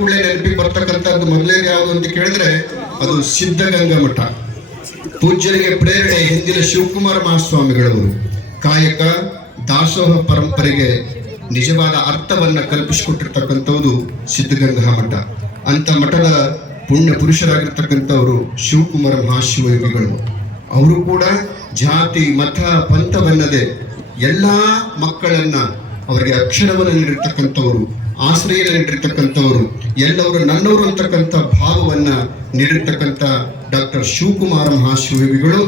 ಕೂಡಲೇ ನೆನಪಿಗೆ ಬರ್ತಕ್ಕಂಥದ್ದು ಮೊದಲೇ ಯಾವುದು ಅಂತ ಕೇಳಿದ್ರೆ ಅದು ಸಿದ್ಧಗಂಗಾ ಮಠ. ಪೂಜ್ಯರಿಗೆ ಪ್ರೇರಣೆ ಹಿಂದಿನ ಶಿವಕುಮಾರ ಮಹಾಸ್ವಾಮಿಗಳವರು. ಕಾಯಕ, ದಾಸೋಹ ಪರಂಪರೆಗೆ ನಿಜವಾದ ಅರ್ಥವನ್ನ ಕಲ್ಪಿಸಿಕೊಟ್ಟಿರ್ತಕ್ಕಂಥದ್ದು ಸಿದ್ಧಗಂಗಾ ಮಠ. ಅಂತ ಮಠದ ಪುಣ್ಯ ಪುರುಷರಾಗಿರ್ತಕ್ಕಂಥವರು ಶಿವಕುಮಾರ ಮಹಾಶಿವಯೋಗಿಗಳು. ಅವರು ಕೂಡ ಜಾತಿ, ಮತ, ಪಂಥವನ್ನದೆ ಎಲ್ಲಾ ಮಕ್ಕಳನ್ನ ಅವರಿಗೆ ಅಕ್ಷರವನ್ನು ನೀಡಿರ್ತಕ್ಕಂಥವರು. ಆಶ್ರಯ ನೀಡಿರ್ತಕ್ಕಂಥವರು ಎಲ್ಲವರು ನನ್ನವರು ಅಂತಕ್ಕಂಥ ಭಾವವನ್ನ ನೀಡಿರ್ತಕ್ಕಂಥ ಡಾಕ್ಟರ್ ಶಿವಕುಮಾರ ಮಹಾಶಿವಯೋಗಿಗಳು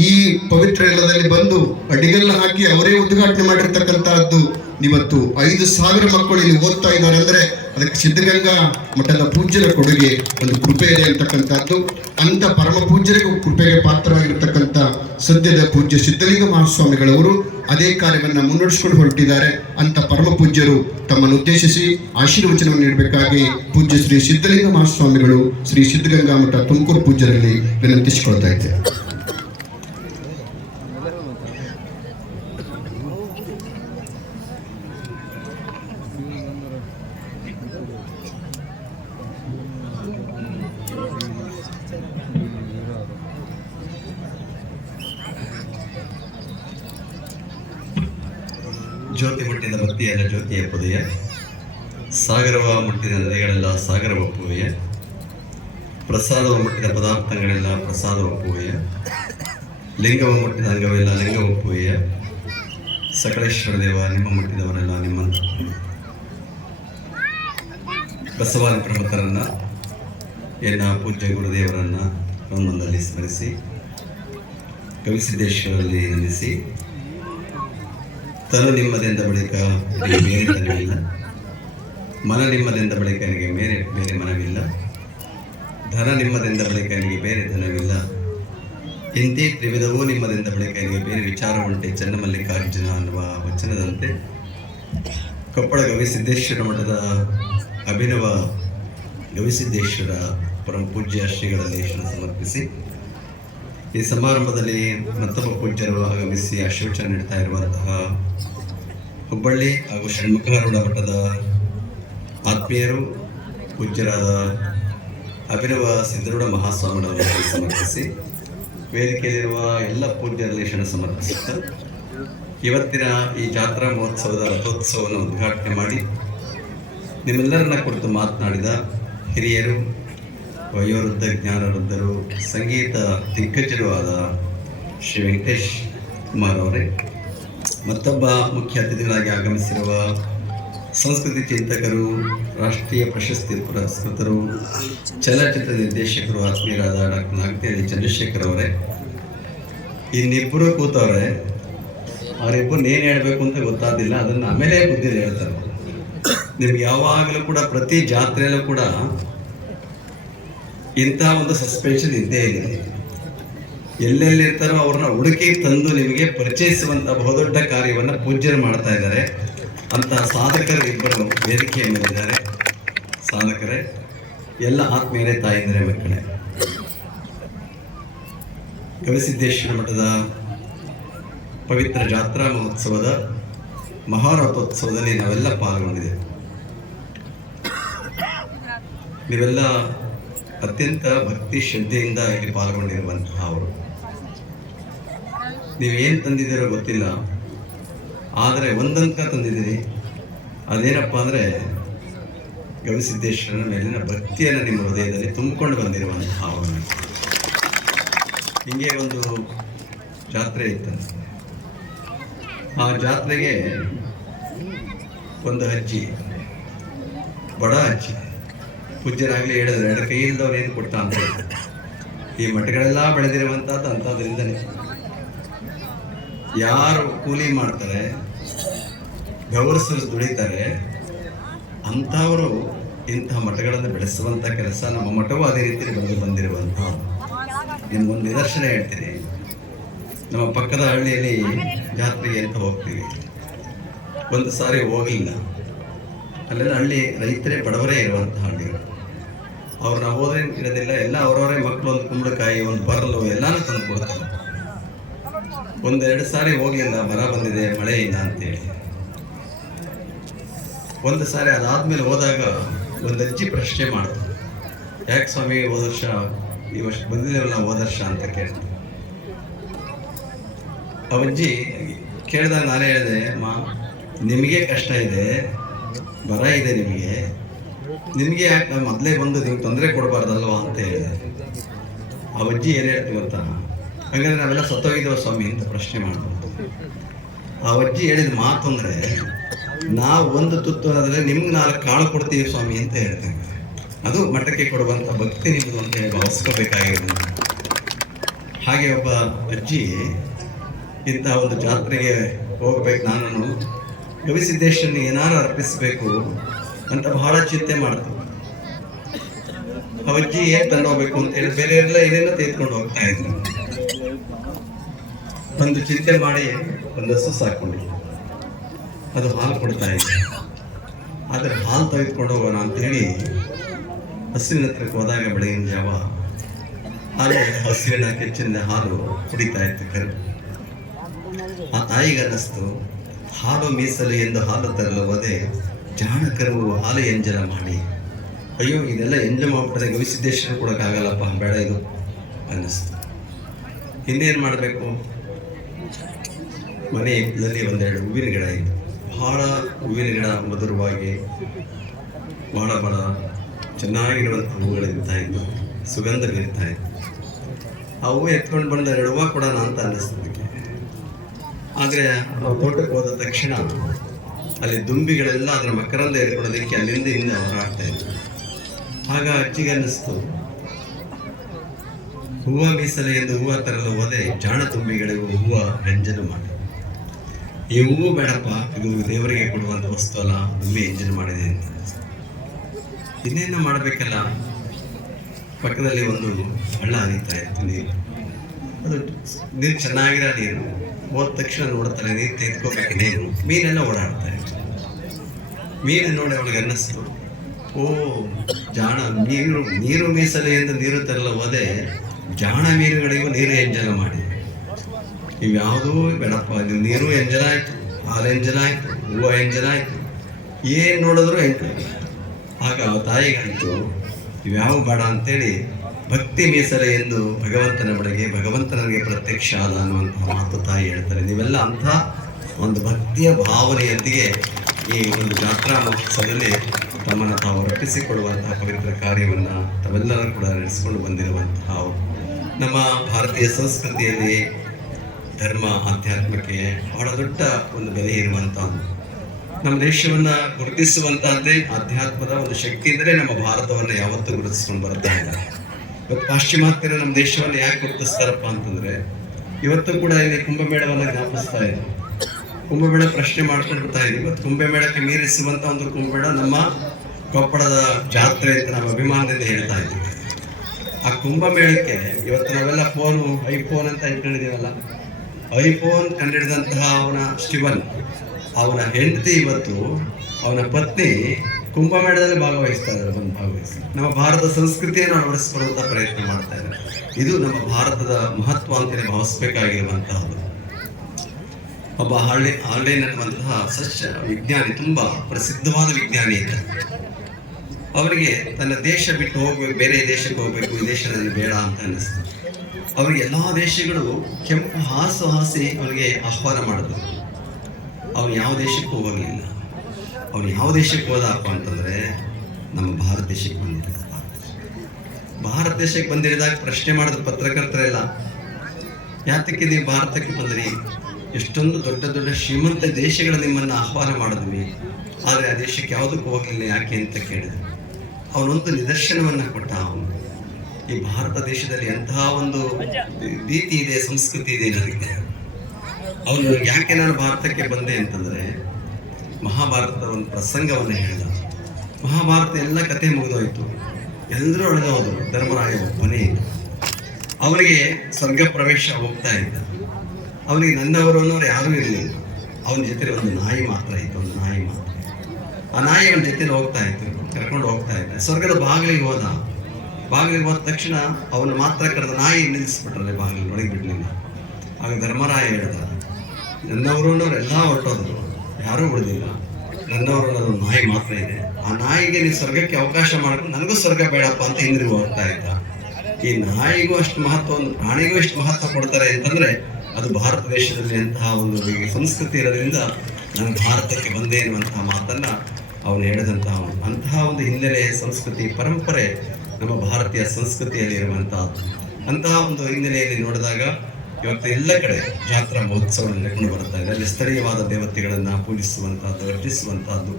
ಈ ಪವಿತ್ರ ಇಲ್ಲದಲ್ಲಿ ಬಂದು ಅಡಿಗೆಲ್ಲ ಹಾಕಿ ಅವರೇ ಉದ್ಘಾಟನೆ ಮಾಡಿರ್ತಕ್ಕಂತಹದ್ದು ಇವತ್ತು ಐದು ಸಾವಿರ ಮಕ್ಕಳು ಇಲ್ಲಿ ಓದ್ತಾ ಇದ್ದಾರೆ ಅಂದ್ರೆ ಅದಕ್ಕೆ ಸಿದ್ಧಗಂಗಾ ಮಠದ ಪೂಜ್ಯರ ಕೊಡುಗೆ ಒಂದು ಕೃಪೆ ಇದೆ ಅಂತಕ್ಕಂಥದ್ದು. ಅಂತ ಪರಮ ಪೂಜ್ಯರಿಗೂ ಕೃಪೆಗೆ ಪಾತ್ರವಾಗಿರ್ತಕ್ಕಂಥ ಸದ್ಯದ ಪೂಜ್ಯ ಸಿದ್ಧಲಿಂಗ ಮಹಾಸ್ವಾಮಿಗಳವರು ಅದೇ ಕಾರ್ಯವನ್ನ ಮುನ್ನಡೆಸಿಕೊಂಡು ಹೊರಟಿದ್ದಾರೆ. ಅಂತ ಪರಮ ಪೂಜ್ಯರು ತಮ್ಮನ್ನು ಉದ್ದೇಶಿಸಿ ಆಶೀರ್ವಚನವನ್ನು ನೀಡಬೇಕಾಗಿ ಪೂಜ್ಯ ಶ್ರೀ ಸಿದ್ಧಲಿಂಗ ಮಹಾಸ್ವಾಮಿಗಳು ಶ್ರೀ ಸಿದ್ಧಗಂಗಾ ಮಠ ತುಮಕೂರು ಪೂಜ್ಯರಲ್ಲಿ ವಿನಂತಿಸಿಕೊಳ್ತಾ ಇದ್ದೇವೆ. ಜ್ಯೋತಿಯ ಪೊದೆಯ, ಸಾಗರವ ಮುಟ್ಟಿದ ನದಿಗಳೆಲ್ಲ ಸಾಗರ ಒಪ್ಪುವೆಯ? ಪ್ರಸಾದವ ಮುಟ್ಟಿದ ಪದಾರ್ಥಗಳೆಲ್ಲ ಪ್ರಸಾದ ಒಪ್ಪುವೆಯ? ಲಿಂಗವ ಮುಟ್ಟಿದ ಅಂಗವೆಲ್ಲ ಲಿಂಗ ಒಪ್ಪುವೆಯ? ಸಕಲೇಶ್ವರ ದೇವ ನಿಮ್ಮ ಮುಟ್ಟಿದವರೆಲ್ಲ ನಿಮ್ಮ ಬಸವಾದಿ ಪ್ರಮುಖರನ್ನ ಎನ್ನ ಪೂಜ್ಯ ಗುರುದೇವರನ್ನ ಹನುಮಂದಲ್ಲಿ ಸ್ಮರಿಸಿ, ಕವಿಸಿದ್ದೇಶ್ವರಲ್ಲಿ ನೆನೆಸಿ ತನು ನಿಮ್ಮದೆಂದ ಬಳಿಕ ಬೇರೆ ತನವಿಲ್ಲ ಮನ ನಿಮ್ಮದೆಂದ ಬಳಿಕ ನನಗೆ ಬೇರೆ ಬೇರೆ ಮನವಿಲ್ಲ ಧನ ನಿಮ್ಮದೆಂದ ಬಳಿಕ ನನಗೆ ಬೇರೆ ಧನವಿಲ್ಲ ಇಂತಿ ತ್ರಿವಿಧವೂ ನಿಮ್ಮದೆಂದ ಬಳಿಕ ನನಗೆ ಬೇರೆ ವಿಚಾರ ಉಂಟೆ. ಚನ್ನಮಲ್ಲಿಕಾರ್ಜುನ ಅನ್ನುವ ವಚನದಂತೆ ಕೊಪ್ಪಳ ಗವಿಸಿದ್ದೇಶ್ವರ ಮಠದ ಅಭಿನವ ಗವಿಸಿದ್ದೇಶ್ವರ ಪರಂ ಪೂಜ್ಯ ಶ್ರೀಗಳ ದೇಶ ಸಮರ್ಪಿಸಿ ಈ ಸಮಾರಂಭದಲ್ಲಿ ಮತ್ತೊಬ್ಬ ಪೂಜ್ಯರು ಆಗಮಿಸಿ ಆಶೀರ್ವಚನ ನೀಡ್ತಾ ಇರುವಂತಹ ಹುಬ್ಬಳ್ಳಿ ಹಾಗೂ ಷಣ್ಮುಖಾರೂಢ ಮಠದ ಆತ್ಮೀಯರು, ಪೂಜ್ಯರಾದ ಅಭಿನವ ಸಿದ್ಧರೂಢ ಮಹಾಸ್ವಾಮಿಗಳನ್ನು ಸಮರ್ಪಿಸಿ ವೇದಿಕೆಯಲ್ಲಿರುವ ಎಲ್ಲ ಪೂಜ್ಯರಲ್ಲಿ ಶರಣ ಸಮರ್ಪಿಸುತ್ತಾ ಇವತ್ತಿನ ಈ ಜಾತ್ರಾ ಮಹೋತ್ಸವದ ರಥೋತ್ಸವವನ್ನು ಉದ್ಘಾಟನೆ ಮಾಡಿ ನಿಮ್ಮೆಲ್ಲರನ್ನ ಕುರಿತು ಮಾತನಾಡಿದ ಹಿರಿಯರು ವಯೋವೃದ್ಧ ಜ್ಞಾನವೃದ್ಧರು ಸಂಗೀತ ದಿಗ್ಗಜರು ಆದ ಶ್ರೀ ವೆಂಕಟೇಶ್ ಕುಮಾರ್ ಅವರೇ. ಮತ್ತೊಬ್ಬ ಮುಖ್ಯ ಅತಿಥಿಗಳಾಗಿ ಆಗಮಿಸಿರುವ ಸಂಸ್ಕೃತಿ ಚಿಂತಕರು, ರಾಷ್ಟ್ರೀಯ ಪ್ರಶಸ್ತಿ ಪುರಸ್ಕೃತರು, ಚಲನಚಿತ್ರ ನಿರ್ದೇಶಕರು, ಆತ್ಮೀಯರಾದ ಡಾಕ್ಟರ್ ನಾಗತಿಹಳ್ಳಿ ಚಂದ್ರಶೇಖರ್ ಅವರೇ. ಇನ್ನಿಬ್ಬರು ಕೂತವ್ರೆ. ಅವರಿಬ್ಬರು ಏನು ಹೇಳಬೇಕು ಅಂತ ಗೊತ್ತಾದಿಲ್ಲ, ಅದನ್ನು ಆಮೇಲೆ ಬುದ್ಧಿಯಲ್ಲಿ ಹೇಳ್ತಾರೆ. ನಿಮ್ಗೆ ಯಾವಾಗಲೂ ಕೂಡ ಪ್ರತಿ ಜಾತ್ರೆಯಲ್ಲೂ ಕೂಡ ಇಂತಹ ಒಂದು ಸಸ್ಪೆನ್ಷನ್ ಇದ್ದೇ ಇದೆ ಎಲ್ಲೆಲ್ಲಿರ್ತಾರೋ ಅವ್ರನ್ನ ಹುಡುಕಿ ತಂದು ನಿಮಗೆ ಪರಿಚಯಿಸುವಂತ ಬಹುದೊಡ್ಡ ಕಾರ್ಯವನ್ನು ಪೂಜ್ಯರು ಮಾಡ್ತಾ ಇದ್ದಾರೆ. ಅಂತಹ ಸಾಧಕರು ಇಬ್ಬರು ವೇದಿಕೆಯ ಮೇಲಿದ್ದಾರೆ ಸಾಧಕರೇ, ಎಲ್ಲ ಆತ್ಮೀಯರೇ ತಾಯಿಂದರೆ ಮಕ್ಕಳೇ. ಗವಿಸಿದ್ದೇಶ್ವರ ಮಠದ ಪವಿತ್ರ ಜಾತ್ರಾ ಮಹೋತ್ಸವದ ಮಹಾರಥೋತ್ಸವದಲ್ಲಿ ನಾವೆಲ್ಲ ಪಾಲ್ಗೊಂಡಿದ್ದೇವೆ. ನೀವೆಲ್ಲ ಅತ್ಯಂತ ಭಕ್ತಿ ಶ್ರದ್ಧೆಯಿಂದ ಇಲ್ಲಿ ಪಾಲ್ಗೊಂಡಿರುವಂತಹ ಅವರು. ನೀವೇನು ತಂದಿದ್ದೀರೋ ಗೊತ್ತಿಲ್ಲ. ಆದರೆ ಒಂದಂಕ ತಂದಿದ್ದೀರಿ. ಅದೇನಪ್ಪ ಅಂದರೆ ಗವಿಸಿದ್ದೇಶ್ವರನ ಮೇಲಿನ ಭಕ್ತಿಯನ್ನು ನಿಮ್ಮ ಹೃದಯದಲ್ಲಿ ತುಂಬಿಕೊಂಡು ಬಂದಿರುವಂತಹ ಅವರು. ಹಿಂಗೆ ಒಂದು ಜಾತ್ರೆ ಇತ್ತು. ಆ ಜಾತ್ರೆಗೆ ಒಂದು ಅಜ್ಜಿ, ಬಡ ಅಜ್ಜಿ. ಪೂಜ್ಯರಾಗಲಿ ಹೇಳಿದ್ರೆ ಎರಡು ಕೈಯಿಂದ ಇಲ್ದವ್ರು ಏನು ಕೊಡ್ತಾ ಅಂತ ಈ ಮಠಗಳೆಲ್ಲ ಬೆಳೆದಿರುವಂಥದ್ದು ಅಂಥದ್ರಿಂದನೇ. ಯಾರು ಕೂಲಿ ಮಾಡ್ತಾರೆ ಗೌರಸರು ದುಡಿತಾರೆ, ಅಂಥವರು ಇಂತಹ ಮಠಗಳನ್ನು ಬೆಳೆಸುವಂಥ ಕೆಲಸ ನಮ್ಮ ಮಠವೂ ಅದೇ ರೀತಿ ಬಂದು ಬಂದಿರುವಂಥ ನಿಮ್ಗೊಂದು ನಿದರ್ಶನ ಹೇಳ್ತೀನಿ. ನಮ್ಮ ಪಕ್ಕದ ಹಳ್ಳಿಯಲ್ಲಿ ಜಾತ್ರೆಗೆ ಅಂತ ಹೋಗ್ತೀವಿ. ಒಂದು ಸಾರಿ ಹೋಗಲಿಲ್ಲ. ಅಲ್ಲೆಲ್ಲ ಹಳ್ಳಿ ರೈತರೇ ಬಡವರೇ ಇರುವಂತಹ ಹಳ್ಳಿಗಳು. ಅವ್ರನ್ನ ಹೋದ್ರೆ ಇರೋದಿಲ್ಲ ಎಲ್ಲ ಅವರವರೇ ಮಕ್ಕಳು ಒಂದು ಕುಂಬಳಕಾಯಿ, ಒಂದು ಬರಲು, ಎಲ್ಲಾನು ತಂದು ಕೊಡ್ತಾರೆ. ಒಂದೆರಡು ಸಾರಿ ಹೋಗ್ಲಿಲ್ಲ ಬರ ಬಂದಿದೆ, ಮಳೆ ಇಲ್ಲ ಅಂತೇಳಿ. ಒಂದು ಸಾರಿ ಅದಾದ್ಮೇಲೆ ಹೋದಾಗ ಒಂದು ಅಜ್ಜಿ ಪ್ರಶ್ನೆ ಮಾಡ್ತಾರೆ. ಯಾಕೆ ಸ್ವಾಮಿ, ಹೋದ ವರ್ಷ ಈ ವರ್ಷ ಬಂದಿದ್ದೇವಲ್ಲ ಹೋದ ವರ್ಷ ಅಂತ ಕೇಳ್ತು ಅವಜ್ಜಿ ಕೇಳಿದಾಗ ನಾನೇ ಹೇಳಿದೆ, ಮಾ, ನಿಮಗೆ ಕಷ್ಟ ಇದೆ, ಬರ ಇದೆ ನಿಮಗೆ. ಯಾಕೆ ಮೊದಲೇ ಬಂದು ನೀವು ತೊಂದರೆ ಕೊಡಬಾರ್ದಲ್ವಾ ಅಂತ ಹೇಳಿದೆ. ಆ ಅಜ್ಜಿ ಏನು ಹೇಳ್ತೀವಿ ಗೊತ್ತಾ? ಹಂಗಂದ್ರೆ ನಾವೆಲ್ಲ ಸತ್ತೋಗಿದ್ದೇವೆ ಸ್ವಾಮಿ ಅಂತ ಪ್ರಶ್ನೆ ಮಾಡಿದ್ರು. ಆ ಅಜ್ಜಿ ಹೇಳಿದ ಮಾತು ಅಂದರೆ, ನಾವು ಒಂದು ತುತ್ತು ಅನ್ನೋದ್ರೆ ನಿಮ್ಗೆ ನಾಲ್ಕು ಕಾಳು ಕೊಡ್ತೀವಿ ಸ್ವಾಮಿ ಅಂತ ಹೇಳ್ತೇನೆ ಅದು ಮಠಕ್ಕೆ ಕೊಡುವಂಥ ಭಕ್ತಿ ನಿಮ್ಮದು ಅಂತ ಹೇಳಿ ಭಾವಿಸ್ಕೋಬೇಕಾಗಿರೋದು ಹಾಗೆ ಒಬ್ಬ ಅಜ್ಜಿ ಇಂಥ ಒಂದು ಜಾತ್ರೆಗೆ ಹೋಗ್ಬೇಕು ನಾನು ಗವಿಸಿದ್ದೇಶ್ವರನ ಏನಾರು ಅರ್ಪಿಸಬೇಕು ಅಂತ ಬಹಳ ಚಿಂತೆ ಮಾಡ್ತು ಅವಜ್ಜಿ ಏನ್ ತಂದು ಹೋಗ್ಬೇಕು ಅಂತ ಹೇಳಿ ಬೇರೆ ಎಲ್ಲ ಏನೇನೋ ತೆಗೆದುಕೊಂಡು ಹೋಗ್ತಾ ಇದ್ರು. ಒಂದು ಚಿಂತೆ ಮಾಡಿ ಒಂದು ಹಸು ಸಾಕೊಂಡಿ ಅದು ಹಾಲು ಕೊಡ್ತಾ ಇದೆ ಆದರೆ ಹಾಲು ತೆಗೆದುಕೊಂಡು ಹೋಗೋಣ ಅಂತೇಳಿ ಹಸುವಿನ ಹತ್ರಕ್ಕೆ ಹೋದಾಗ ಬೆಳಗಿನ ಜಾವ ಹಾಲು ಹಸುವಿನ ಕೆಚ್ಚಿನ ಹಾಲು ಕುಡಿತಾ ಇತ್ತು ಕರು. ಆ ತಾಯಿಗನ್ನಿಸ್ತು, ಹಾಲು ಮೀಸಲು ಎಂದು ಹಾಲು ತರಲು ಹೋದೆ ಜಾಣ ಆಲಯಂಜನ ಎಂಜಲ ಮಾಡಿ. ಅಯ್ಯೋ, ಇದೆಲ್ಲ ಎಂಜ ಮಾಡ್ಬಿಟ್ರೆ ಗವಿಸಿದ್ದೇಶ್ವರ ಕೊಡೋಕ್ಕಾಗಲ್ಲಪ್ಪ, ಬೇಡ ಇದು ಅನ್ನಿಸ್ತು. ಇನ್ನೇನು ಮಾಡಬೇಕು? ಮನೆಯಲ್ಲಿ ಒಂದೆರಡು ಹೂವಿನ ಗಿಡ ಇತ್ತು ಬಹಳ ಹೂವಿನ ಗಿಡ ಮಧುರವಾಗಿ, ಬಹಳ ಬಹಳ ಚೆನ್ನಾಗಿರುವಂಥ ಹೂಗಳಿರ್ತಾ ಇತ್ತು ಸುಗಂಧಗಳಿರ್ತಾ ಇತ್ತು. ಆ ಹೂವು ಎತ್ಕೊಂಡು ಬಂದ ಎರಡು ಹೂವು ಕೊಡೋಣ ಅಂತ ಅನ್ನಿಸ್ತು ಅದಕ್ಕೆ. ಆದರೆ ತೋಟಕ್ಕೆ ಹೋದ ತಕ್ಷಣ ಅಲ್ಲಿ ದುಂಬಿಗಳೆಲ್ಲ ಅದರ ಮಕರಂದ ಏರ್ಕೊಳ್ಳೋದಕ್ಕೆ ಅಲ್ಲಿಂದ ಹಿಂದೆ ಹೊರಾಡ್ತಾ ಇತ್ತು. ಆಗ ಅಜ್ಜಿಗೆ ಅನ್ನಿಸ್ತು, ಹೂವ ಮೀಸಲೆ ಎಂದು ಹೂವ ತರಲು ಹೋದೆ ಜಾಣ ತುಂಬಿಗಳಿಗೂ ಹೂವ ವ್ಯಂಜನ ಮಾಡಿ. ಈ ಹೂವು ಬೇಡಪ್ಪ, ಇದು ದೇವರಿಗೆ ಕೊಡುವಂಥ ವಸ್ತು ಅಲ್ಲ ದುಂಬಿ ಎಂಜನ್ ಮಾಡಿದೆ ಅಂತ ಇನ್ನೇನು ಮಾಡಬೇಕಲ್ಲ? ಪಕ್ಕದಲ್ಲಿ ಒಂದು ಹಳ್ಳ ಹರಿತಾ ಇತ್ತು ನೀರು. ಅದು ನೀರು ಚೆನ್ನಾಗಿರೋ ನೀರು. ಹೋದ ತಕ್ಷಣ ನೋಡ್ತಾರೆ ನೀರು ತೆಗೆದುಕೋಬೇಕು ನೀರು ಮೀನೆಲ್ಲ ಓಡಾಡ್ತಾರೆ ಮೀನು ನೋಡಿ ಅವಳಿಗೆ ಅನ್ನಿಸ್ತು. ಓ, ಜಾಣ, ನೀರು ನೀರು ಮೀಸಲೆ ಅಂತ ನೀರು ತರಲ್ಲ ಹೋದೆ. ಜಾಣ ಮೀನುಗಳಿಗೂ ನೀರು ಎಂಜಲ ಮಾಡಿ. ಇವ್ಯಾವುದೂ ಬೇಡಪ್ಪ, ಇದು ನೀರು ಎಂಜಲ ಆಯಿತು, ಹಾಲು ಎಂಜಲ ಆಯಿತು, ಹೂವು ಎಂಜಲ ಆಯಿತು. ಏನು ನೋಡಿದ್ರು ಎಂಟು. ಆಗ ತಾಯಿಗಂತೂ ಇವ್ಯಾವ ಬೇಡ ಅಂತೇಳಿ ಭಕ್ತಿ ಮೀಸಲೆ ಎಂದು ಭಗವಂತನ ಬಳಿಗೆ ಭಗವಂತನಿಗೆ ಪ್ರತ್ಯಕ್ಷ ಆದ ಅನ್ನುವಂತಹ ಮಾತು ತಾಯಿ ಹೇಳ್ತಾರೆ. ನೀವೆಲ್ಲ ಅಂಥ ಒಂದು ಭಕ್ತಿಯ ಭಾವನೆಯೊಂದಿಗೆ ಈ ಒಂದು ಜಾತ್ರಾ ಮಹೋತ್ಸವದಲ್ಲಿ ತಮ್ಮನ್ನು ತಾವು ಅರ್ಪಿಸಿಕೊಳ್ಳುವಂತಹ ಪವಿತ್ರ ಕಾರ್ಯವನ್ನು ತಾವೆಲ್ಲರೂ ಕೂಡ ನಡೆಸಿಕೊಂಡು ಬಂದಿರುವಂತಹ ನಮ್ಮ ಭಾರತೀಯ ಸಂಸ್ಕೃತಿಯಲ್ಲಿ ಧರ್ಮ, ಆಧ್ಯಾತ್ಮಕ್ಕೆ ಬಹಳ ದೊಡ್ಡ ಒಂದು ಬೆಲೆ ಇರುವಂಥದ್ದು ನಮ್ಮ ದೇಶವನ್ನ ಗುರುತಿಸುವಂತಹದ್ದೇ ಆಧ್ಯಾತ್ಮದ ಒಂದು ಶಕ್ತಿ ಅಂದರೆ ನಮ್ಮ ಭಾರತವನ್ನು ಯಾವತ್ತೂ ಗುರುತಿಸ್ಕೊಂಡು ಬರ್ತಾ ಇಲ್ಲ. ಇವತ್ತು ಪಾಶ್ಚಿಮಾತ್ಯರು ನಮ್ಮ ದೇಶವನ್ನು ಯಾಕೆ ಗುರುತಿಸ್ತಾರಪ್ಪ ಅಂತಂದ್ರೆ, ಇವತ್ತು ಕೂಡ ಇಲ್ಲಿ ಕುಂಭಮೇಳವನ್ನು ಜ್ಞಾಪಿಸ್ತಾ ಇದೆ. ಕುಂಭಮೇಳ ಪ್ರಶ್ನೆ ಮಾಡ್ಕೊಂಡು ಬರ್ತಾ ಇದೆ. ಇವತ್ತು ಕುಂಭಮೇಳಕ್ಕೆ ಮೀರಿಸುವಂತ ಒಂದು ಕುಂಭಮೇಳ ನಮ್ಮ ಕೊಪ್ಪಳದ ಜಾತ್ರೆ ಅಂತ ನಾವು ಅಭಿಮಾನದಿಂದ ಹೇಳ್ತಾ ಇದ್ದೀವಿ. ಆ ಕುಂಭಮೇಳಕ್ಕೆ ಇವತ್ತು ನಾವೆಲ್ಲ ಫೋನು, ಐಫೋನ್ ಅಂತ ಇಟ್ಕೊಂಡಿದ್ದೀವಲ್ಲ, ಐಫೋನ್ ಕಂಡಿಡಿದಂತಹ ಅವನ ಶಿವನ್, ಅವನ ಹೆಂಡತಿ ಇವತ್ತು, ಅವನ ಪತ್ನಿ ಕುಂಭಮೇಳದಲ್ಲಿ ಭಾಗವಹಿಸ್ತಾ ಇದ್ದಾರೆ ಬಂದು ಭಾಗವಹಿಸಿ. ನಮ್ಮ ಭಾರತ ಸಂಸ್ಕೃತಿಯನ್ನು ಅಳವಡಿಸಿಕೊಳ್ಳುವಂಥ ಪ್ರಯತ್ನ ಮಾಡ್ತಾ ಇದ್ದಾರೆ. ಇದು ನಮ್ಮ ಭಾರತದ ಮಹತ್ವ ಅಂತಲೇ ಭಾವಿಸಬೇಕಾಗಿರುವಂತಹದ್ದು. ಒಬ್ಬ ಹಳ್ಳಿ ಆನ್ಲೈನ್ ಅನ್ನುವಂತಹ ಸಸ್ಯ ವಿಜ್ಞಾನಿ, ತುಂಬಾ ಪ್ರಸಿದ್ಧವಾದ ವಿಜ್ಞಾನಿ ಇದ್ದ. ಅವರಿಗೆ ತನ್ನ ದೇಶ ಬಿಟ್ಟು ಹೋಗ್ಬೇಕು, ಬೇರೆ ದೇಶಕ್ಕೆ ಹೋಗ್ಬೇಕು, ಈ ದೇಶದಲ್ಲಿ ಬೇಡ ಅಂತ ಅನ್ನಿಸ್ತು. ಅವರಿಗೆ ಎಲ್ಲ ದೇಶಗಳು ಕೆಂಪು ಹಾಸು ಹಾಸಿ ಅವನಿಗೆ ಆಹ್ವಾನ ಮಾಡಿದ್ರು. ಅವ್ರು ಯಾವ ದೇಶಕ್ಕೂ ಹೋಗಲಿಲ್ಲ. ಅವನು ಯಾವ ದೇಶಕ್ಕೆ ಹೋದಪ್ಪ ಅಂತಂದರೆ ನಮ್ಮ ಭಾರತ ದೇಶಕ್ಕೆ ಬಂದಿದ್ದ ಭಾರತ ದೇಶಕ್ಕೆ ಬಂದಿರಿದಾಗ ಪ್ರಶ್ನೆ ಮಾಡಿದ ಪತ್ರಕರ್ತರೆಲ್ಲ ಯಾತಕ್ಕೆ ನೀವು ಭಾರತಕ್ಕೆ ಬಂದ್ರಿ? ಎಷ್ಟೊಂದು ದೊಡ್ಡ ದೊಡ್ಡ ಶ್ರೀಮಂತ ದೇಶಗಳು ನಿಮ್ಮನ್ನು ಆಹ್ವಾನ ಮಾಡಿದ್ವಿ. ಆದರೆ ಆ ದೇಶಕ್ಕೆ ಯಾವುದಕ್ಕೂ ಹೋಗಲಿಲ್ಲ, ಯಾಕೆ ಅಂತ ಕೇಳಿದ್ರು. ಅವನೊಂದು ನಿದರ್ಶನವನ್ನು ಕೊಟ್ಟ ಅವನು. ಈ ಭಾರತ ದೇಶದಲ್ಲಿ ಎಂತಹ ಒಂದು ರೀತಿ ಇದೆ, ಸಂಸ್ಕೃತಿ ಇದೆ ನನಗೆ. ಅವನು ಯಾಕೆ ನಾನು ಭಾರತಕ್ಕೆ ಬಂದೆ ಅಂತಂದ್ರೆ ಮಹಾಭಾರತದ ಒಂದು ಪ್ರಸಂಗವನ್ನು ಹೇಳಿದ ಮಹಾಭಾರತ ಎಲ್ಲ ಕಥೆ ಮುಗಿದೋಯ್ತು. ಎಲ್ಲರೂ ಅಳಿದವರು ಹೋದರು ಧರ್ಮರಾಯ ಒಬ್ಬನೇ. ಅವನಿಗೆ ಸ್ವರ್ಗ ಪ್ರವೇಶ ಹೋಗ್ತಾ ಇದ್ದ. ಅವನಿಗೆ ನನ್ನವರು ಅನ್ನೋರು ಯಾರೂ ಇರಲಿಲ್ಲ. ಅವನ ಜೊತೆ ಒಂದು ನಾಯಿ ಮಾತ್ರ ಇತ್ತು, ಒಂದು ನಾಯಿ ಮಾತ್ರ. ಆ ನಾಯಿ ಅವನ ಜೊತೆ ಹೋಗ್ತಾ ಇತ್ತು, ಕರ್ಕೊಂಡು ಹೋಗ್ತಾ ಇದ್ದ. ಸ್ವರ್ಗದ ಬಾಗಿಲಿಗೆ ಹೋದ. ಬಾಗಿಲಿಗೆ ಹೋದ ತಕ್ಷಣ ಅವನು ಮಾತ್ರ ಕರೆದ ನಾಯಿ ನಿಲ್ಲಿಸ್ಬಿಟ್ರಲ್ಲ ಬಾಗಿಲು ಒಳಗೆ ಬಿಡಲಿಲ್ಲ. ಆಗ ಧರ್ಮರಾಯ ಹೇಳ್ದ, ನನ್ನವರು ಅನ್ನೋರು ಎಲ್ಲ ಹೊರಟೋದ್ರು. ಯಾರೂ ಉಳಿದಿಲ್ಲ ನನ್ನವರು ನನ್ನ ನಾಯಿ ಮಾತ್ರ ಇದೆ. ಆ ನಾಯಿಗೆ ನೀವು ಸ್ವರ್ಗಕ್ಕೆ ಅವಕಾಶ ಮಾಡಿಕೊಂಡು ನನಗೂ ಸ್ವರ್ಗ ಬೇಡಪ್ಪ ಅಂತ ಹಿಂದಿರುಗಿ ಹೋಗ್ತಾ ಇದ್ದ. ಈ ನಾಯಿಗೂ ಅಷ್ಟು ಮಹತ್ವ, ಒಂದು ಪ್ರಾಣಿಗೂ ಎಷ್ಟು ಮಹತ್ವ ಕೊಡ್ತಾರೆ ಅಂತಂದ್ರೆ ಅದು ಭಾರತ ದೇಶದಲ್ಲಿ ಅಂತಹ ಒಂದು ಸಂಸ್ಕೃತಿ ಇರೋದ್ರಿಂದ ನಾನು ಭಾರತಕ್ಕೆ ಬಂದೆ ಎನ್ನುವಂತಹ ಮಾತನ್ನ ಅವನು ಹೇಳಿದಂತಹ ಅಂತಹ ಒಂದು ಹಿನ್ನೆಲೆ ಸಂಸ್ಕೃತಿ, ಪರಂಪರೆ ನಮ್ಮ ಭಾರತೀಯ ಸಂಸ್ಕೃತಿಯಲ್ಲಿ ಇರುವಂತಹದ್ದು ಅಂತಹ ಒಂದು ಹಿನ್ನೆಲೆಯಲ್ಲಿ ನೋಡಿದಾಗ ಇವತ್ತು ಎಲ್ಲ ಕಡೆ ಜಾತ್ರಾ ಮಹೋತ್ಸವ ನಡೆಕೊಂಡು ಬರ್ತಾ ಇದೆ. ಅಲ್ಲಿ ಸ್ಥಳೀಯವಾದ ದೇವತೆಗಳನ್ನು ಪೂಜಿಸುವಂತಹದ್ದು ಅರ್ಜಿಸುವಂತಹದ್ದು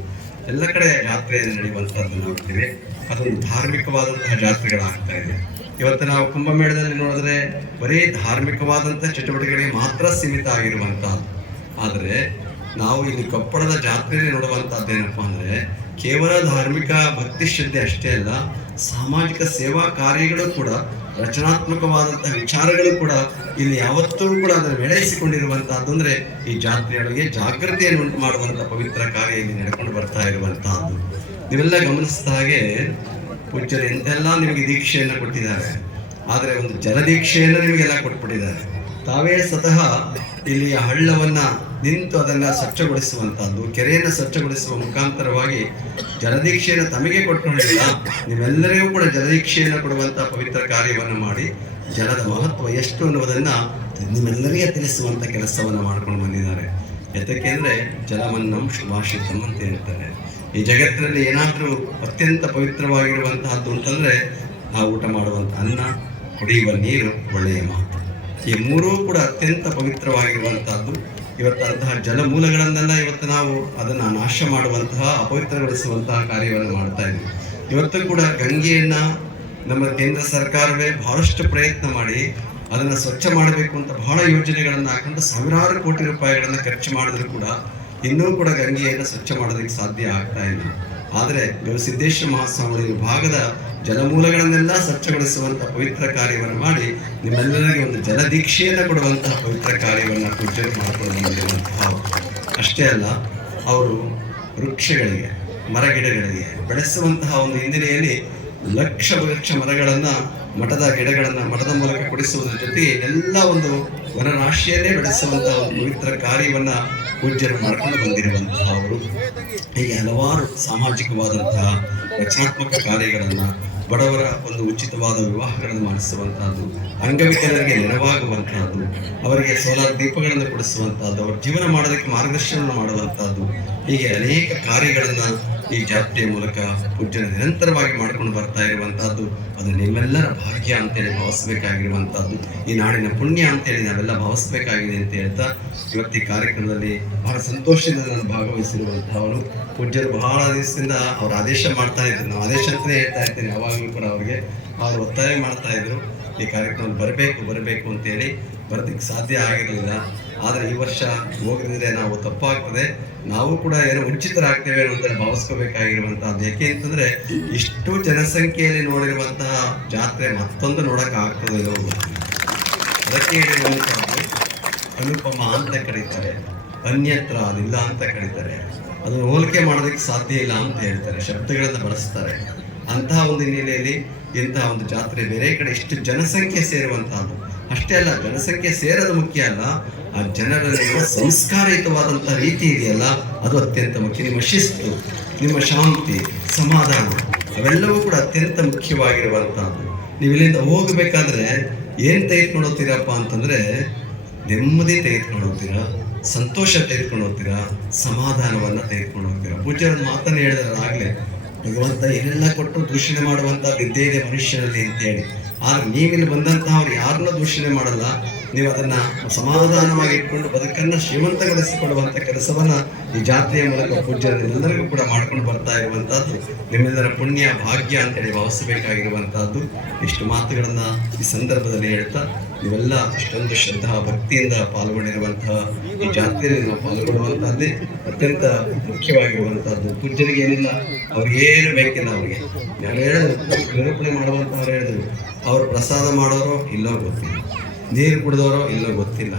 ಎಲ್ಲ ಕಡೆ ಜಾತ್ರೆ ನಡೆಯುವಂತಹದ್ದು ನೋಡ್ತೀವಿ. ಅದೊಂದು ಧಾರ್ಮಿಕವಾದಂತಹ ಜಾತ್ರೆಗಳಾಗ್ತಾ ಇದೆ. ಇವತ್ತು ನಾವು ಕುಂಭಮೇಳದಲ್ಲಿ ನೋಡಿದ್ರೆ ಬರೀ ಧಾರ್ಮಿಕವಾದಂತಹ ಚಟುವಟಿಕೆಗಳಿಗೆ ಮಾತ್ರ ಸೀಮಿತ ಆಗಿರುವಂತಹದ್ದು ಆದರೆ ನಾವು ಇಲ್ಲಿ ಕೊಪ್ಪಳದ ಜಾತ್ರೆಯಲ್ಲಿ ನೋಡುವಂತಹದ್ದು ಏನಪ್ಪ ಅಂದ್ರೆ ಕೇವಲ ಧಾರ್ಮಿಕ ಭಕ್ತಿ ಶ್ರದ್ಧೆ ಅಷ್ಟೇ ಅಲ್ಲ, ಸಾಮಾಜಿಕ ಸೇವಾ ಕಾರ್ಯಗಳು ಕೂಡ ರಚನಾತ್ಮಕವಾದಂತಹ ವಿಚಾರಗಳು ಕೂಡ ಇಲ್ಲಿ ಯಾವತ್ತೂ ಕೂಡ ಅದನ್ನು ಬೆಳೆಸಿಕೊಂಡಿರುವಂತಹದ್ದು ಅಂದ್ರೆ ಈ ಜಾತ್ರೆಯೊಳಗೆ ಜಾಗೃತಿಯನ್ನು ಉಂಟು ಮಾಡುವಂತಹ ಪವಿತ್ರ ಕಾರ್ಯ ಇಲ್ಲಿ ನಡ್ಕೊಂಡು ಬರ್ತಾ ಇರುವಂತಹದ್ದು. ನೀವೆಲ್ಲ ಗಮನಿಸಿದ ಹಾಗೆ ಪೂಜ್ಯರು ಎಂತೆಲ್ಲ ನಿಮಗೆ ದೀಕ್ಷೆಯನ್ನು ಕೊಟ್ಟಿದ್ದಾರೆ. ಆದರೆ ಒಂದು ಜಲದೀಕ್ಷೆಯನ್ನು ನಿಮಗೆಲ್ಲ ಕೊಟ್ಬಿಟ್ಟಿದ್ದಾರೆ. ತಾವೇ ಸ್ವತಃ ಇಲ್ಲಿಯ ಹಳ್ಳವನ್ನ ನಿಂತು ಅದನ್ನು ಸ್ವಚ್ಛಗೊಳಿಸುವಂಥದ್ದು ಕೆರೆಯನ್ನು ಸ್ವಚ್ಛಗೊಳಿಸುವ ಮುಖಾಂತರವಾಗಿ ಜಲದೀಕ್ಷೆಯನ್ನು ತಮಗೆ ಕೊಟ್ಟುಕೊಂಡಿಲ್ಲ ನೀವೆಲ್ಲರಿಗೂ ಕೂಡ ಜಲದೀಕ್ಷೆಯನ್ನು ಕೊಡುವಂಥ ಪವಿತ್ರ ಕಾರ್ಯವನ್ನು ಮಾಡಿ, ಜಲದ ಮಹತ್ವ ಎಷ್ಟು ಅನ್ನುವುದನ್ನ ನಿಮ್ಮೆಲ್ಲರಿಗೆ ತಿಳಿಸುವಂಥ ಕೆಲಸವನ್ನು ಮಾಡ್ಕೊಂಡು ಬಂದಿದ್ದಾರೆ. ಯಾತಕ್ಕೆ ಅಂದರೆ ಜಲಮನ್ನಂ ಶುಭಾಷಿತಂ ಅಂತ ಹೇಳ್ತಾರೆ. ಈ ಜಗತ್ತಿನಲ್ಲಿ ಏನಾದರೂ ಅತ್ಯಂತ ಪವಿತ್ರವಾಗಿರುವಂತಹದ್ದು ಅಂತಂದರೆ ನಾವು ಊಟ ಮಾಡುವಂಥ ಅನ್ನ, ಕುಡಿಯುವ ನೀರು ಒಳ್ಳೆಯ ಮಾತು ಈ ಮೂರೂ ಕೂಡ ಅತ್ಯಂತ ಪವಿತ್ರವಾಗಿರುವಂತಹದ್ದು ಇವತ್ತು ಅಂತಹ ಜಲಮೂಲಗಳನ್ನೆಲ್ಲ ಇವತ್ತು ನಾವು ಅದನ್ನ ನಾಶ ಮಾಡುವಂತಹ, ಅಪವಿತ್ರಗೊಳಿಸುವಂತಹ ಕಾರ್ಯವನ್ನು ಮಾಡ್ತಾ ಇದ್ದೀವಿ. ಇವತ್ತು ಕೂಡ ಗಂಗೆಯನ್ನ ನಮ್ಮ ಕೇಂದ್ರ ಸರ್ಕಾರವೇ ಬಹಳಷ್ಟು ಪ್ರಯತ್ನ ಮಾಡಿ ಅದನ್ನ ಸ್ವಚ್ಛ ಮಾಡಬೇಕು ಅಂತ ಬಹಳ ಯೋಜನೆಗಳನ್ನು ಹಾಕೊಂಡು ಸಾವಿರಾರು ಕೋಟಿ ರೂಪಾಯಿಗಳನ್ನ ಖರ್ಚು ಮಾಡಿದ್ರು ಕೂಡ ಇನ್ನೂ ಕೂಡ ಗಂಗೆಯನ್ನು ಸ್ವಚ್ಛ ಮಾಡೋದಕ್ಕೆ ಸಾಧ್ಯ ಆಗ್ತಾ ಇಲ್ಲ. ಆದರೆ ಗವಿಸಿದ್ದೇಶ್ವರ ಮಹಾಸ್ವಾಮಿ ಭಾಗದ ಜಲಮೂಲಗಳನ್ನೆಲ್ಲ ಸ್ವಚ್ಛಗೊಳಿಸುವಂಥ ಪವಿತ್ರ ಕಾರ್ಯವನ್ನು ಮಾಡಿ ನಿಮ್ಮೆಲ್ಲರಿಗೆ ಒಂದು ಜಲದೀಕ್ಷೆಯನ್ನು ಕೊಡುವಂತಹ ಪವಿತ್ರ ಕಾರ್ಯವನ್ನು ಪೂಜೆ ಮಾಡಿಕೊಂಡು ಅಷ್ಟೇ ಅಲ್ಲ, ಅವರು ವೃಕ್ಷಗಳಿಗೆ, ಮರಗಿಡಗಳಿಗೆ ಬೆಳೆಸುವಂತಹ ಒಂದು ಹಿನ್ನೆಲೆಯಲ್ಲಿ ಲಕ್ಷ ಲಕ್ಷ ಮರಗಳನ್ನ ಮಠದ ಗಿಡಗಳನ್ನ ಮಠದ ಮೂಲಕ ಕೊಡಿಸುವುದರ ಜೊತೆಗೆ ಎಲ್ಲ ಒಂದು ವನರಾಶಿಯನ್ನೇ ಬೆಳೆಸುವಂತಹ ಪವಿತ್ರ ಕಾರ್ಯವನ್ನ ಪೂಜ್ಯರು ಮಾಡ್ಕೊಂಡು ಬಂದಿರುವಂತಹ ಅವರು. ಹೀಗೆ ಹಲವಾರು ಸಾಮಾಜಿಕವಾದಂತಹ ರಚನಾತ್ಮಕ ಕಾರ್ಯಗಳನ್ನ ಬಡವರ ಒಂದು ಉಚಿತವಾದ ವಿವಾಹಗಳನ್ನು ಮಾಡಿಸುವಂತಹದ್ದು, ಅಂಗವಿಕಲರಿಗೆ ನೆರವಾಗುವಂತಹದ್ದು, ಅವರಿಗೆ ಸೋಲಾರ್ ದೀಪಗಳನ್ನು ಕೊಡಿಸುವಂತಹದ್ದು, ಅವರ ಜೀವನ ಮಾಡೋದಕ್ಕೆ ಮಾರ್ಗದರ್ಶನ ಮಾಡುವಂತಹದ್ದು, ಹೀಗೆ ಅನೇಕ ಕಾರ್ಯಗಳನ್ನ ಈ ಜಾತ್ರೆಯ ಮೂಲಕ ಪೂಜ್ಯರು ನಿರಂತರವಾಗಿ ಮಾಡಿಕೊಂಡು ಬರ್ತಾ ಇರುವಂತಹದ್ದು, ಅದು ನಿಮ್ಮೆಲ್ಲರ ಭಾಗ್ಯ ಅಂತೇಳಿ ಭಾವಿಸಬೇಕಾಗಿರುವಂತಹದ್ದು, ಈ ನಾಡಿನ ಪುಣ್ಯ ಅಂತೇಳಿ ನಾವೆಲ್ಲ ಭಾವಿಸಬೇಕಾಗಿದೆ ಅಂತ ಹೇಳ್ತಾ ಇವತ್ತು ಈ ಕಾರ್ಯಕ್ರಮದಲ್ಲಿ ಬಹಳ ಸಂತೋಷದಿಂದ ನಾನು ಭಾಗವಹಿಸಿರುವಂತಹವರು. ಪೂಜ್ಯರು ಬಹಳ ದಿವಸದಿಂದ ಅವರು ಆದೇಶ ಮಾಡ್ತಾ ಇದ್ರು. ನಾವು ಆದೇಶ ಅಂತಲೇ ಹೇಳ್ತಾ ಇರ್ತೀನಿ, ಯಾವಾಗಲೂ ಕೂಡ ಅವ್ರಿಗೆ ಅವ್ರು ಒತ್ತಾಯ ಮಾಡ್ತಾ ಇದ್ರು. ಈ ಕಾರ್ಯಕ್ರಮ ಬರಬೇಕು ಬರಬೇಕು ಅಂತೇಳಿ ಬರೋದಕ್ಕೆ ಸಾಧ್ಯ ಆಗಿರಲಿಲ್ಲ. ಆದರೆ ಈ ವರ್ಷ ಹೋಗದಿದ್ರೆ ನಾವು ತಪ್ಪಾಗ್ತದೆ. ನಾವು ಕೂಡ ಏನೋ ವಂಚಿತರಾಗ್ತೇವೆ ಅಂತ ಭಾವಿಸ್ಕೋಬೇಕಾಗಿರುವಂಥದ್ದು ಯಾಕೆ ಅಂತಂದ್ರೆ ಇಷ್ಟು ಜನಸಂಖ್ಯೆಯಲ್ಲಿ ನೋಡಿರುವಂತಹ ಜಾತ್ರೆ ಮತ್ತೊಂದು ನೋಡೋಕೆ ಆಗ್ತದೆ ಅದಕ್ಕೆ ಹೇಳಿ ಅನುಪಮ ಅಂತ ಕರೀತಾರೆ. ಅನ್ಯತ್ರ ಅದಿಲ್ಲ ಅಂತ ಕರೀತಾರೆ. ಅದನ್ನು ಹೋಲಿಕೆ ಮಾಡೋದಕ್ಕೆ ಸಾಧ್ಯ ಇಲ್ಲ ಅಂತ ಹೇಳ್ತಾರೆ. ಶಬ್ದಗಳನ್ನು ಬಳಸ್ತಾರೆ. ಅಂತಹ ಒಂದು ಹಿನ್ನೆಲೆಯಲ್ಲಿ ಇಂತಹ ಒಂದು ಜಾತ್ರೆ ಬೇರೆ ಕಡೆ ಇಷ್ಟು ಜನಸಂಖ್ಯೆ ಸೇರುವಂತಹದ್ದು. ಅಷ್ಟೇ ಅಲ್ಲ, ಜನಸಂಖ್ಯೆ ಸೇರೋದು ಮುಖ್ಯ ಅಲ್ಲ, ಆ ಜನರಲ್ಲಿರುವ ಸಂಸ್ಕಾರಯುತವಾದಂತಹ ರೀತಿ ಇದೆಯಲ್ಲ, ಅದು ಅತ್ಯಂತ ಮುಖ್ಯ. ನಿಮ್ಮ ಶಿಸ್ತು, ನಿಮ್ಮ ಶಾಂತಿ, ಸಮಾಧಾನ, ಅವೆಲ್ಲವೂ ಕೂಡ ಅತ್ಯಂತ ಮುಖ್ಯವಾಗಿರುವಂಥದ್ದು. ನೀವು ಇಲ್ಲಿಂದ ಹೋಗಬೇಕಾದ್ರೆ ಏನು ತೆಗೆದುಕೊಂಡು ಹೋಗ್ತೀರಪ್ಪ ಅಂತಂದ್ರೆ, ನೆಮ್ಮದಿ ತೆಗೆದುಕೊಂಡು ಹೋಗ್ತೀರಾ ಸಂತೋಷ ತೆಗೆದುಕೊಂಡು ಹೋಗ್ತೀರಾ ಸಮಾಧಾನವನ್ನ ತೆಗೆದುಕೊಂಡು ಹೋಗ್ತೀರಾ ಪೂಜ್ಯರ ಮಾತನ್ನು ಹೇಳಿದ್ರೆ ಆಗ್ಲೇ ಭಗವಂತ ಏನೆಲ್ಲ ಕೊಟ್ಟು ದೂಷಣೆ ಮಾಡುವಂತ ಇದ್ದೇ ಇದೆ ಮನುಷ್ಯನಲ್ಲಿ ಅಂತ ಹೇಳಿ ಆದ್ರೆ ನೀವಿಲ್ಲಿ ಬಂದಂತಹ ಅವ್ರು ಯಾರನ್ನ ದೂಷಣೆ ಮಾಡಲ್ಲ. ನೀವು ಅದನ್ನ ಸಮಾಧಾನವಾಗಿ ಇಟ್ಕೊಂಡು ಬದುಕನ್ನ ಶ್ರೀಮಂತಗೊಳಿಸಿಕೊಳ್ಳುವಂಥ ಕೆಲಸವನ್ನ ಈ ಜಾತ್ರೆಯ ಮೂಲಕ ಪೂಜ್ಯರೆಲ್ಲರಿಗೂ ಕೂಡ ಮಾಡ್ಕೊಂಡು ಬರ್ತಾ ಇರುವಂತಹದ್ದು, ನಿಮ್ಮೆಲ್ಲರ ಪುಣ್ಯ, ಭಾಗ್ಯ ಅಂತೇಳಿ ಭಾವಿಸಬೇಕಾಗಿರುವಂತಹದ್ದು. ಇಷ್ಟು ಮಾತುಗಳನ್ನ ಈ ಸಂದರ್ಭದಲ್ಲಿ ಹೇಳ್ತಾ ನೀವೆಲ್ಲ ಇಷ್ಟೊಂದು ಶ್ರದ್ಧಾ ಭಕ್ತಿಯಿಂದ ಪಾಲ್ಗೊಂಡಿರುವಂತಹ ಈ ಜಾತ್ರೆಯಲ್ಲಿ ನಾವು ಪಾಲ್ಗೊಳ್ಳುವಂತಹದ್ದೇ ಅತ್ಯಂತ ಮುಖ್ಯವಾಗಿರುವಂತಹದ್ದು. ಪೂಜ್ಯರಿಗೆ ಏನಿಲ್ಲ ಅವ್ರಿಗೇನು ಬೇಕಿಲ್ಲ ಅವ್ರಿಗೆ. ಯಾರು ಹೇಳಿದ್ರು ನಿರೂಪಣೆ ಮಾಡುವಂಥವ್ರು ಹೇಳಿದ್ರು. ಅವ್ರು ಪ್ರಸಾದ ಮಾಡೋರೋ ಇಲ್ಲೋ ಗೊತ್ತಿಲ್ಲ. ನೀರು ಕುಡಿದವರೋ ಇಲ್ಲೋ ಗೊತ್ತಿಲ್ಲ.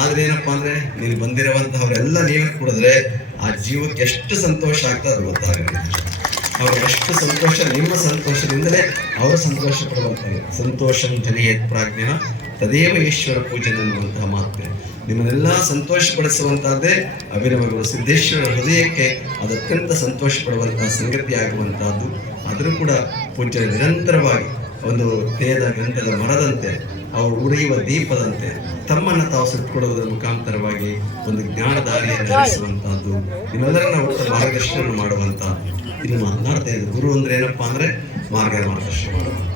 ಆದ್ರೆ ಏನಪ್ಪಾ ಅಂದ್ರೆ ನೀವು ಬಂದಿರುವಂತಹವರೆಲ್ಲ ನೀರು ಕುಡಿದ್ರೆ ಆ ಜೀವಕ್ಕೆ ಎಷ್ಟು ಸಂತೋಷ ಆಗ್ತದೆ ಅದು ಗೊತ್ತಾಗುತ್ತೆ ಅವ್ರ ಎಷ್ಟು ಸಂತೋಷ, ನಿಮ್ಮ ಸಂತೋಷದಿಂದಲೇ ಅವರು ಸಂತೋಷ ಪಡುವಂತಾರೆ ಸಂತೋಷಂ ಜನಿಯತ್ ಪ್ರಾಜ್ಞ ತದೇವ ಈಶ್ವರ ಪೂಜನೆ ಅನ್ನುವಂತಹ ಮಾತು ನಿಮ್ಮನ್ನೆಲ್ಲ ಸಂತೋಷಪಡಿಸುವಂತಹದ್ದೇ ಅಭಿನವಗಳು. ಸಿದ್ದೇಶ್ವರ ಹೃದಯಕ್ಕೆ ಅದು ಅತ್ಯಂತ ಸಂತೋಷ ಪಡುವಂತಹ ಸಂಗತಿ ಆಗುವಂತಹದ್ದು ಆದರೂ ಕೂಡ ಪೂಜೆ ನಿರಂತರವಾಗಿ ಒಂದು ತೇದ ಗ್ರಂಥದ ಮರದಂತೆ, ಅವರು ಉರಿಯುವ ದೀಪದಂತೆ ತಮ್ಮನ್ನು ತಾವು ಸುಟ್ಟುಕೊಡುವುದರ ಮುಖಾಂತರವಾಗಿ ಒಂದು ಜ್ಞಾನ ದಾರಿಯನ್ನು ನಡೆಸುವಂತಹದ್ದು. ನಿಮ್ಮೆಲ್ಲರನ್ನ ಒಟ್ಟು ಮಾರ್ಗದರ್ಶನ ಮಾಡುವಂತ ಇದು ಮಾತನಾಡ್ತಾ ಇದ್ದು, ಗುರು ಅಂದ್ರೆ ಏನಪ್ಪಾ ಅಂದ್ರೆ ಮಾರ್ಗ ಮಾರ್ಗದರ್ಶನ ಮಾಡುವಂತ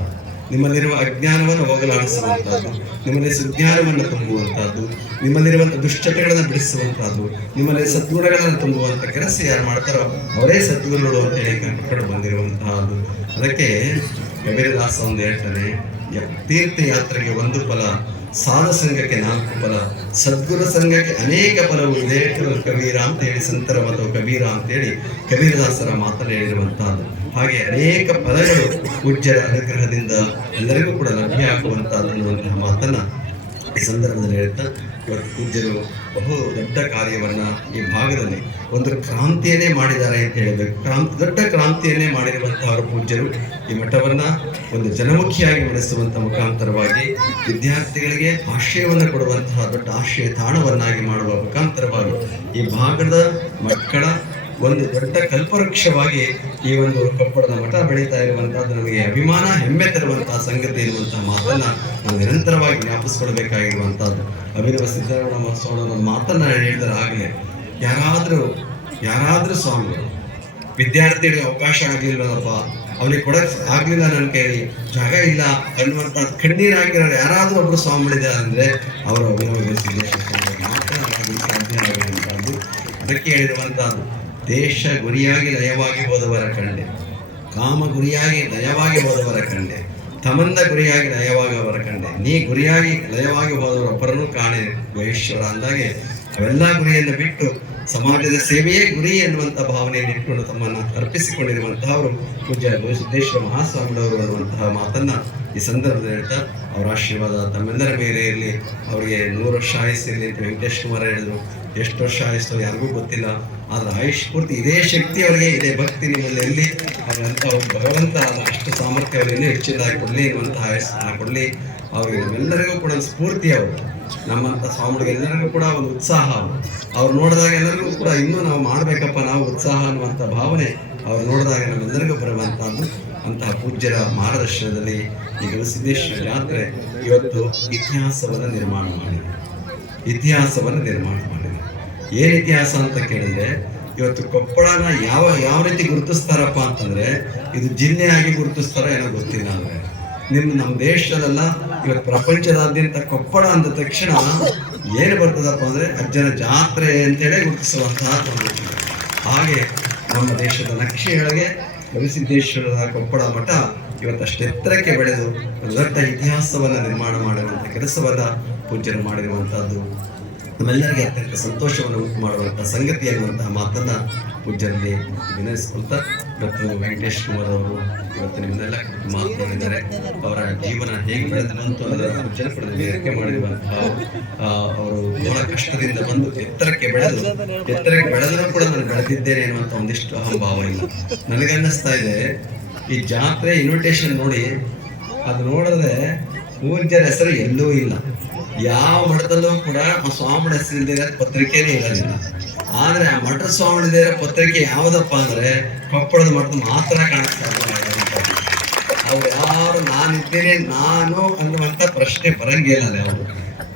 ನಿಮ್ಮಲ್ಲಿರುವ ಅಜ್ಞಾನವನ್ನು ಹೋಗಲಾಡಿಸುವಂತಹದ್ದು, ನಿಮ್ಮಲ್ಲಿ ಸುಜ್ಞಾನವನ್ನು ತುಂಬುವಂತಹದ್ದು ನಿಮ್ಮಲ್ಲಿರುವಂತಹ ದುಶ್ಚಟಗಳನ್ನು ಬಿಡಿಸುವಂತಹದ್ದು, ನಿಮ್ಮಲ್ಲಿ ಸದ್ಗುಣಗಳನ್ನು ತುಂಬುವಂತ ಕೆಲಸ ಯಾರು ಮಾಡ್ತಾರೋ ಅವರೇ ಸದ್ಗುರುಗಳು ಅಂತ ಹೇಳಿ ಕರ್ಕೊಂಡು ಬಂದಿರುವಂತಹದ್ದು. ಅದಕ್ಕೆ ಕಬೀರದಾಸ ಒಂದು ಹೇಳ್ತಾನೆ ತೀರ್ಥ ಯಾತ್ರೆಗೆ ಒಂದು ಫಲ ಸಾಲ ಸಂಘಕ್ಕೆ ನಾಲ್ಕು ಫಲ, ಸದ್ಗುರು ಸಂಘಕ್ಕೆ ಅನೇಕ ಫಲವು ಇದೆ ಕಬೀರ ಅಂತ ಹೇಳಿ ಸಂತರ ಮತ್ತು ಕಬೀರ ಅಂತೇಳಿ ಕಬೀರದಾಸರ ಮಾತನ್ನು ಹೇಳಿರುವಂತಹದ್ದು ಹಾಗೆ ಅನೇಕ ಫಲಗಳು ಪೂಜ್ಯರ ಅನುಗ್ರಹದಿಂದ ಎಲ್ಲರಿಗೂ ಕೂಡ ಲಭ್ಯ ಅನ್ನುವಂತಹ ಮಾತನ್ನ ಈ ಸಂದರ್ಭದಲ್ಲಿ ಹೇಳ್ತಾ ಇವತ್ತು ಪೂಜ್ಯರು ಬಹು ದೊಡ್ಡ ಕಾರ್ಯವನ್ನ ಈ ಭಾಗದಲ್ಲಿ ಒಂದು ಕ್ರಾಂತಿಯನ್ನೇ ಮಾಡಿದ್ದಾರೆ ಅಂತ ಹೇಳಬೇಕು ಕ್ರಾಂತಿ, ದೊಡ್ಡ ಕ್ರಾಂತಿಯನ್ನೇ ಮಾಡಿರುವಂತಹ ಅವರ ಪೂಜ್ಯರು ಈ ಮಠವನ್ನು ಒಂದು ಜನಮುಖಿಯಾಗಿ ಬೆಳೆಸುವಂಥ ಮುಖಾಂತರವಾಗಿ ವಿದ್ಯಾರ್ಥಿಗಳಿಗೆ ಆಶ್ರಯವನ್ನು ಕೊಡುವಂತಹ ದೊಡ್ಡ ಆಶ್ರಯ ತಾಣವನ್ನಾಗಿ ಮಾಡುವ ಮುಖಾಂತರವಾಗಿ ಈ ಭಾಗದ ಮಕ್ಕಳ ಒಂದು ದೊಡ್ಡ ಕಲ್ಪವೃಕ್ಷವಾಗಿ ಈ ಒಂದು ಕೊಪ್ಪಳದ ಮಠ ಬೆಳೀತಾ ಇರುವಂತಹದ್ದು ನಮಗೆ ಅಭಿಮಾನ, ಹೆಮ್ಮೆ ತರುವಂತಹ ಸಂಗತಿ ಇರುವಂತಹ ಮಾತನ್ನ ನಾವು ನಿರಂತರವಾಗಿ ಜ್ಞಾಪಿಸ್ಕೊಳ್ಬೇಕಾಗಿರುವಂತಹದ್ದು ಅಭಿನವ ಸಿದ್ದರಾಮ ಸ್ವಾಮಿ ಮಾತನ್ನ ಹೇಳಿದ್ರೆ ಆಗಲೇ ಯಾರಾದರೂ ಯಾರಾದರೂ ಸ್ವಾಮಿ, ವಿದ್ಯಾರ್ಥಿಗಳಿಗೆ ಅವಕಾಶ ಆಗಲಿಲ್ಲಪ್ಪ ಅವನಿಗೆ ಕೊಡಕ್ ಆಗ್ಲಿಲ್ಲ ನನ್ನ ಕೈಲಿ, ಜಾಗ ಇಲ್ಲ ಅನ್ನುವಂತ ಕಣ್ಣೀರಾಗಿರೋ ಯಾರಾದ್ರೂ ಒಬ್ರು ಸ್ವಾಮಿಗಳಿದ್ದಾರೆ ಅಂದ್ರೆ ಅವರು ಅಭಿನವ ಮಾತ್ರ ಸಾಧ್ಯ ಅದಕ್ಕೆ ಹೇಳಿರುವಂತಹದ್ದು ದೇಶ ಗುರಿಯಾಗಿ ಲಯವಾಗಿ ಹೋದವರ ಕಂಡೆ. ಕಾಮ ಗುರಿಯಾಗಿ ಲಯವಾಗಿ ಹೋದವರ ಕಂಡೆ. ತಮಂದ ಗುರಿಯಾಗಿ ಲಯವಾಗಿ ಅವರ ಕಂಡೆ. ನೀ ಗುರಿಯಾಗಿ ಲಯವಾಗಿ ಹೋದವರೊಬ್ಬರನ್ನು ಕಾಣೆ. ಮಹೇಶ್ವರ ಅಂದಾಗೆ ಅವೆಲ್ಲ ಗುರಿಯನ್ನು ಬಿಟ್ಟು ಸಮಾಜದ ಸೇವೆಯೇ ಗುರಿ ಎನ್ನುವಂಥ ಭಾವನೆಯನ್ನು ಇಟ್ಟುಕೊಂಡು ತಮ್ಮನ್ನು ಅರ್ಪಿಸಿಕೊಂಡಿರುವಂತಹ ಅವರು ಪೂಜ್ಯ ಸಿದ್ದೇಶ್ವರ ಮಹಾಸ್ವಾಮಿಗಳವರು ಅನ್ನುವಂತಹ ಮಾತನ್ನ ಈ ಸಂದರ್ಭದಲ್ಲಿ ಹೇಳ್ತಾ, ಅವರ ಆಶೀರ್ವಾದ ತಮ್ಮೆಲ್ಲರ ಮೇಲೆ ಇರಲಿ. ಅವರಿಗೆ ನೂರು ವರ್ಷ ಆಯಸ್ಸಿರಲಿ ಅಂತ ವೆಂಕಟೇಶ್ ಕುಮಾರ್ ಹೇಳಿದ್ರು. ಎಷ್ಟು ವರ್ಷ ಆಯಿಸ್ತೋ ಯಾರಿಗೂ ಗೊತ್ತಿಲ್ಲ. ಆದ್ರೆ ಆಯುಷ್ ಪೂರ್ತಿ ಇದೇ ಶಕ್ತಿ ಅವರಿಗೆ ಇದೇ. ಭಕ್ತಿ ನಿಮ್ಮಲ್ಲಿ ಎಲ್ಲಿ ಅವರಂತ ಒಂದು ಭಗವಂತ ಅಷ್ಟು ಸಾಮರ್ಥ್ಯ ಅವರಿಗೆ ಇನ್ನೂ ಹೆಚ್ಚಿನದಾಗಿ ಕೊಡಲಿ ಇರುವಂತಹ ಆಯಸ್ಸನ್ನು ಕೊಡಲಿ. ಅವರಿಗೆ ನಮ್ಮೆಲ್ಲರಿಗೂ ಕೂಡ ಒಂದು ಸ್ಫೂರ್ತಿ ಅವರು ನಮ್ಮಂಥ ಎಲ್ಲರಿಗೂ ಕೂಡ ಒಂದು ಉತ್ಸಾಹ ಅವರು ಅವ್ರು ನೋಡಿದಾಗ ಎಲ್ಲರಿಗೂ ಕೂಡ ಇನ್ನೂ ನಾವು ಮಾಡಬೇಕಪ್ಪ, ನಾವು ಉತ್ಸಾಹ ಅನ್ನುವಂಥ ಭಾವನೆ ಅವ್ರು ನೋಡಿದಾಗ ನಮ್ಮೆಲ್ಲರಿಗೂ ಬರುವಂತಹದ್ದು ಅಂತಹ ಪೂಜ್ಯರ ಮಾರ್ಗದರ್ಶನದಲ್ಲಿ ಈ ಗವಿಸಿದ್ದೇಶ್ವರ ಜಾತ್ರೆ ಇವತ್ತು ಇತಿಹಾಸವನ್ನು ನಿರ್ಮಾಣ ಮಾಡಿದೆ. ಇತಿಹಾಸವನ್ನು ನಿರ್ಮಾಣ ಮಾಡಿದೆ. ಏನ್ ಇತಿಹಾಸ ಅಂತ ಕೇಳಿದ್ರೆ, ಇವತ್ತು ಕೊಪ್ಪಳನ ಯಾವ ಯಾವ ರೀತಿ ಗುರುತಿಸ್ತಾರಪ್ಪ ಅಂತಂದ್ರೆ, ಇದು ಜಿಲ್ಲೆಯಾಗಿ ಗುರುತಿಸ್ತಾರ ಏನೋ ಗೊತ್ತಿಲ್ಲ ಅಂದ್ರೆ. ನಿಮ್ ನಮ್ಮ ದೇಶದಲ್ಲ, ಇವತ್ತು ಪ್ರಪಂಚದಾದ್ಯಂತ ಕೊಪ್ಪಳ ಅಂದ ತಕ್ಷಣ ಏನು ಬರ್ತದಪ್ಪ ಅಂದ್ರೆ ಅಜ್ಜನ ಜಾತ್ರೆ ಅಂತೇಳಿ ಗುರುತಿಸುವಂತಹ ಹಾಗೆ ನಮ್ಮ ದೇಶದ ನಕ್ಷೆಯೊಳಗೆ ಗವಿಸಿದ್ದೇಶ್ವರದ ಕೊಪ್ಪಳ ಮಠ ಇವತ್ತಷ್ಟು ಎತ್ತರಕ್ಕೆ ಬೆಳೆದು ದೊಡ್ಡ ಇತಿಹಾಸವನ್ನ ನಿರ್ಮಾಣ ಮಾಡುವಂತ ಕೆಲಸವನ್ನ ಪೂಜೆ ಮಾಡಿರುವಂತಹದ್ದು. ನಮ್ಮೆಲ್ಲರಿಗೆ ಅತ್ಯಂತ ಸಂತೋಷವನ್ನು ಉಂಟು ಮಾಡುವಂತಹ ಸಂಗತಿ ಅನ್ನುವಂತಹ ಮಾತನ್ನ ಪೂಜ್ಯರಲ್ಲಿ ವಿನಯಿಸ್ಕೊಳ್ತಾ ಡಾಕ್ಟರ್ ವೆಂಕಟೇಶ್ ಕುಮಾರ್ ಅವರು ಇವತ್ತು ನಿಮ್ಮನ್ನೆಲ್ಲ ಕುರಿತು ಮಾತನಾಡಿದ್ದಾರೆ. ಅವರ ಜೀವನ ಹೇಗೆ ಬೆಳೆದನು ಅಂತ ಅದರ ವೇದಿಕೆ ಮಾಡಿರುವಂತಹ ಅವರು ಬಹಳ ಕಷ್ಟದಿಂದ ಬಂದು ಎತ್ತರಕ್ಕೆ ಬೆಳೆದು, ಎತ್ತರಕ್ಕೆ ಬೆಳೆದರೂ ಕೂಡ ನಾನು ಬೆಳೆದಿದ್ದೇನೆ ಅನ್ನುವಂಥ ಒಂದಿಷ್ಟು ಅಹಂಭಾವ ಇಲ್ಲ ನನಗೆ ನನಗನ್ನಿಸ್ತಾ ಇದೆ, ಈ ಜಾತ್ರೆ ಇನ್ವಿಟೇಷನ್ ನೋಡಿ ಅದು ನೋಡಿದ್ರೆ ಪೂಜ್ಯರ ಹೆಸರು ಎಲ್ಲೂ ಇಲ್ಲ. ಯಾವ ಮಠದಲ್ಲೂ ಕೂಡ ಸ್ವಾಮಿ ಹೆಸರಿಲ್ಲದೆ ಪತ್ರಿಕೆನೇ ಇರೋದಿಲ್ಲ. ಆದ್ರೆ ಆ ಮಠ ಸ್ವಾಮಿ ಪತ್ರಿಕೆ ಯಾವ್ದಪ್ಪ ಅಂದ್ರೆ ಕೊಪ್ಪಳದ ಮಠದ ಮಾತ್ರ ಕಾಣಿಸ್ತಾ ಅವ್ರು ಯಾರು ನಾನಿದ್ದೇನೆ, ನಾನು ಅನ್ನುವಂತ ಪ್ರಶ್ನೆ ಬರಂಗಿಲ್ಲ ಅವರು.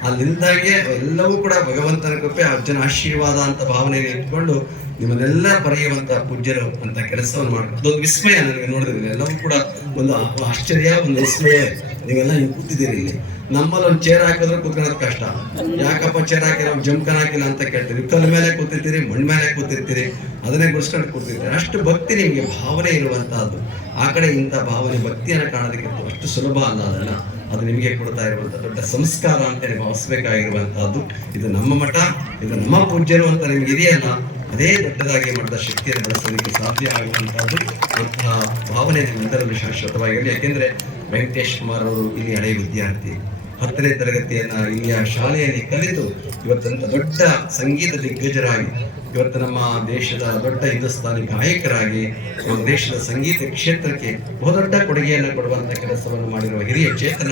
ಅಲ್ಲಿಂದಾಗೆ ಎಲ್ಲವೂ ಕೂಡ ಭಗವಂತನ ಕೃಪೆ, ಅರ್ಜುನ ಆಶೀರ್ವಾದ ಅಂತ ಭಾವನೆ ಇಟ್ಕೊಂಡು ನಿಮ್ಮನ್ನೆಲ್ಲ ಬರೆಯುವಂತ ಪೂಜ್ಯರು ಅಂತ ಕೆಲಸವನ್ನು ಮಾಡ್ಕೊಂಡು. ಅದೊಂದು ವಿಸ್ಮಯ ನನಗೆ ನೋಡಿದ್ರೆ ಎಲ್ಲವೂ ಕೂಡ ಒಂದು ಆಶ್ಚರ್ಯ, ಒಂದು ವಿಸ್ಮಯ. ನೀವೆಲ್ಲ ನೀವು ಕೂತಿದ್ದೀರಿ ಇಲ್ಲಿ. ನಮ್ಮಲ್ಲಿ ಒಂದು ಚೇರ್ ಹಾಕಿದ್ರೆ ಕೂತ್ಕೊಳ್ಳೋದು ಕಷ್ಟ. ಯಾಕಪ್ಪ ಚೇರ್ ಹಾಕಿಲ್ಲ ಜಮ್ಕನ್ ಹಾಕಿಲ್ಲ ಅಂತ ಕೇಳ್ತೀರಿ ಕಲ್ಲು ಮೇಲೆ ಕೂತಿರ್ತೀರಿ, ಮಣ್ಣ್ ಮೇಲೆ ಕೂತಿರ್ತೀರಿ, ಅದನ್ನೇ ಗುಡಿಸ್ಕೊಂಡು ಕೂತಿರ್ತೀರಿ. ಅಷ್ಟು ಭಕ್ತಿ ನಿಮಗೆ, ಭಾವನೆ ಇರುವಂತಹದ್ದು. ಆ ಕಡೆ ಇಂಥ ಭಾವನೆ, ಭಕ್ತಿಯನ್ನು ಕಾಣೋದಕ್ಕೆ ಅಷ್ಟು ಸುಲಭ ಅಲ್ಲ ಅದನ್ನ ಅದು ನಿಮಗೆ ಕೊಡ್ತಾ ಇರುವಂತ ದೊಡ್ಡ ಸಂಸ್ಕಾರ ಅಂತ ಭಾವಿಸಬೇಕಾಗಿರುವಂತಹದ್ದು ಭಾವಿಸ್ಬೇಕಾಗಿರುವಂತಹದ್ದು ಇದು ನಮ್ಮ ಮಠ, ಇದು ನಮ್ಮ ಪೂಜ್ಯರು ಅಂತ ನಿಮ್ಗೆ ಇದೆಯಲ್ಲ ಅದೇ ದೊಡ್ಡದಾಗಿ ಮಾಡಿದ ಶಕ್ತಿಯನ್ನು ಬಳಸೋದಕ್ಕೆ ಸಾಧ್ಯ ಆಗುವಂತಹದ್ದು ಅಂತಹ ಭಾವನೆ ನಿಮ್ಮೆಲ್ಲರಲ್ಲಿ ಶಾಶ್ವತವಾಗಿರಲಿ. ಯಾಕೆಂದ್ರೆ ವೆಂಕಟೇಶ್ ಕುಮಾರ್ ಅವರು ಇಲ್ಲಿ ಹಳೆಯ ವಿದ್ಯಾರ್ಥಿ, ಹತ್ತನೇ ತರಗತಿಯನ್ನು ಇಲ್ಲಿಯ ಶಾಲೆಯಲ್ಲಿ ಕಲಿತು ಇವತ್ತಂತ ದೊಡ್ಡ ಸಂಗೀತ ದಿಗ್ಗಜರಾಗಿ ಇವತ್ತು ನಮ್ಮ ದೇಶದ ದೊಡ್ಡ ಹಿಂದೂಸ್ತಾನಿ ಗಾಯಕರಾಗಿ ನಮ್ಮ ದೇಶದ ಸಂಗೀತ ಕ್ಷೇತ್ರಕ್ಕೆ ಬಹುದೊಡ್ಡ ಕೊಡುಗೆಯನ್ನು ಕೊಡುವಂಥ ಕೆಲಸವನ್ನು ಮಾಡಿರುವ ಹಿರಿಯ ಚೇತನ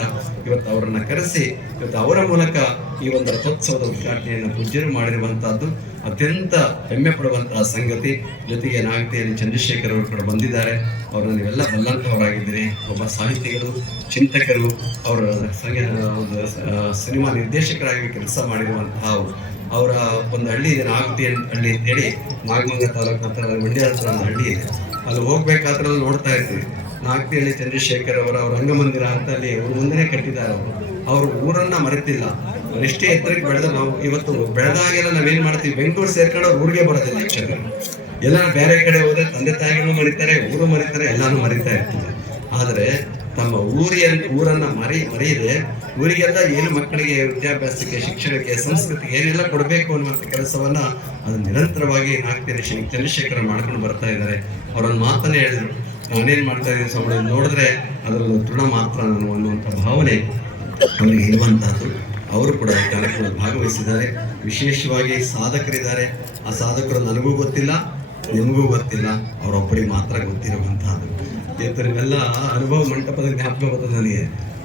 ಇವತ್ತು ಅವರನ್ನು ಕರೆಸಿ, ಇವತ್ತು ಅವರ ಮೂಲಕ ಈ ಒಂದು ರಥೋತ್ಸವದ ಉದ್ಘಾಟನೆಯನ್ನು ಪೂಜ್ಯರು ಮಾಡಿರುವಂತಹದ್ದು ಅತ್ಯಂತ ಹೆಮ್ಮೆ ಪಡುವಂತಹ ಸಂಗತಿ. ಜೊತೆಗೆ ನಾಗತಿಯಲ್ಲಿ ಚಂದ್ರಶೇಖರ್ ಅವರು ಕೂಡ ಬಂದಿದ್ದಾರೆ. ಅವರನ್ನು ನೀವೆಲ್ಲ ಬಲ್ಲಂಥವರಾಗಿದ್ದೀರಿ ಒಬ್ಬ ಸಾಹಿತಿಗಳು, ಚಿಂತಕರು, ಅವರ ಒಂದು ಸಿನಿಮಾ ನಿರ್ದೇಶಕರಾಗಿ ಕೆಲಸ ಮಾಡಿರುವಂತಹ ಅವರು. ಒಂದು ಹಳ್ಳಿ ನಾಗತಿ ಹಳ್ಳಿ ಅಂತೇಳಿ ನಾಗಮಂಗ ತಾಲೂಕು ಹತ್ರ ಮಂಡ್ಯ ಹತ್ರ ಒಂದು ಹಳ್ಳಿ ಇದೆ. ಅಲ್ಲಿ ಹೋಗ್ಬೇಕಾದ್ರೆ ಅಲ್ಲಿ ನೋಡ್ತಾ ಇರ್ತೀವಿ. ನಾಗತಿಹಳ್ಳಿ ಚಂದ್ರಶೇಖರ್ ಅವರ, ಅವ್ರ ರಂಗಮಂದಿರ ಅಂತ ಅಲ್ಲಿ ಅವ್ರ ಮುಂದೆನೆ ಕಟ್ಟಿದ್ದಾರೆ ಅವರು. ಅವ್ರ ಊರನ್ನ ಮರೆತಿಲ್ಲ. ಎಷ್ಟೇ ಎತ್ತರಕ್ಕೆ ಬೆಳೆದ ನಾವು ಇವತ್ತು ಬೆಳೆದಾಗೆಲ್ಲ ನಾವೇನ್ ಮಾಡ್ತೀವಿ? ಬೆಂಗಳೂರು ಸೇರ್ಕೊಂಡು ಊರಿಗೆ ಬರೋದಿಲ್ಲ ಯಕ್ಷಗಾನ. ಎಲ್ಲ ಬೇರೆ ಕಡೆ ಹೋದ್ರೆ ತಂದೆ ತಾಯಿಗಳು ಮರಿತಾರೆ, ಊರು ಮರಿತಾರೆ, ಎಲ್ಲಾನು ಮರಿತಾ ಇರ್ತಾರೆ ಆದ್ರೆ ತಮ್ಮ ಊರಿಯ ಊರನ್ನ ಮರಿ ಮರೆಯದೆ ಊರಿಗೆಲ್ಲ ಏನು ಮಕ್ಕಳಿಗೆ ವಿದ್ಯಾಭ್ಯಾಸಕ್ಕೆ, ಶಿಕ್ಷಣಕ್ಕೆ, ಸಂಸ್ಕೃತಿಗೆ ಏನೆಲ್ಲ ಕೊಡಬೇಕು ಅನ್ನುವಂಥ ಕೆಲಸವನ್ನ ಅದು ನಿರಂತರವಾಗಿ ನಾಲ್ಕನೇ ಚಂದ್ರಶೇಖರ ಮಾಡ್ಕೊಂಡು ಬರ್ತಾ ಇದ್ದಾರೆ. ಅವರೊಂದು ಮಾತನ್ನೇ ಹೇಳಿದ್ರು. ನಾನೇನ್ ಮಾಡ್ತಾ ಇದ್ದೀನಿ ಸ್ವಾಮಿ ನೋಡಿದ್ರೆ ಅದರಲ್ಲಿ ತೃಣ ಮಾತ್ರ ನಾನು ಅನ್ನುವಂಥ ಭಾವನೆ ಅವರಿಗೆ ಇರುವಂತಹದ್ದು ಅವರು ಕೂಡ ಕಾರ್ಯಕ್ರಮದಲ್ಲಿ ಭಾಗವಹಿಸಿದ್ದಾರೆ. ವಿಶೇಷವಾಗಿ ಸಾಧಕರಿದ್ದಾರೆ. ಆ ಸಾಧಕರು ನನಗೂ ಗೊತ್ತಿಲ್ಲ, ನಿಮಗೂ ಗೊತ್ತಿಲ್ಲ. ಅವರೊಬ್ಬರಿಗೆ ಮಾತ್ರ ಗೊತ್ತಿರುವಂತಹದ್ದು ನಿಮ್ಮೆಲ್ಲ ಅನುಭವ ಮಂಟಪದ ಜ್ಞಾಪಕ ಬರ್ತದೆ ನನಗೆ.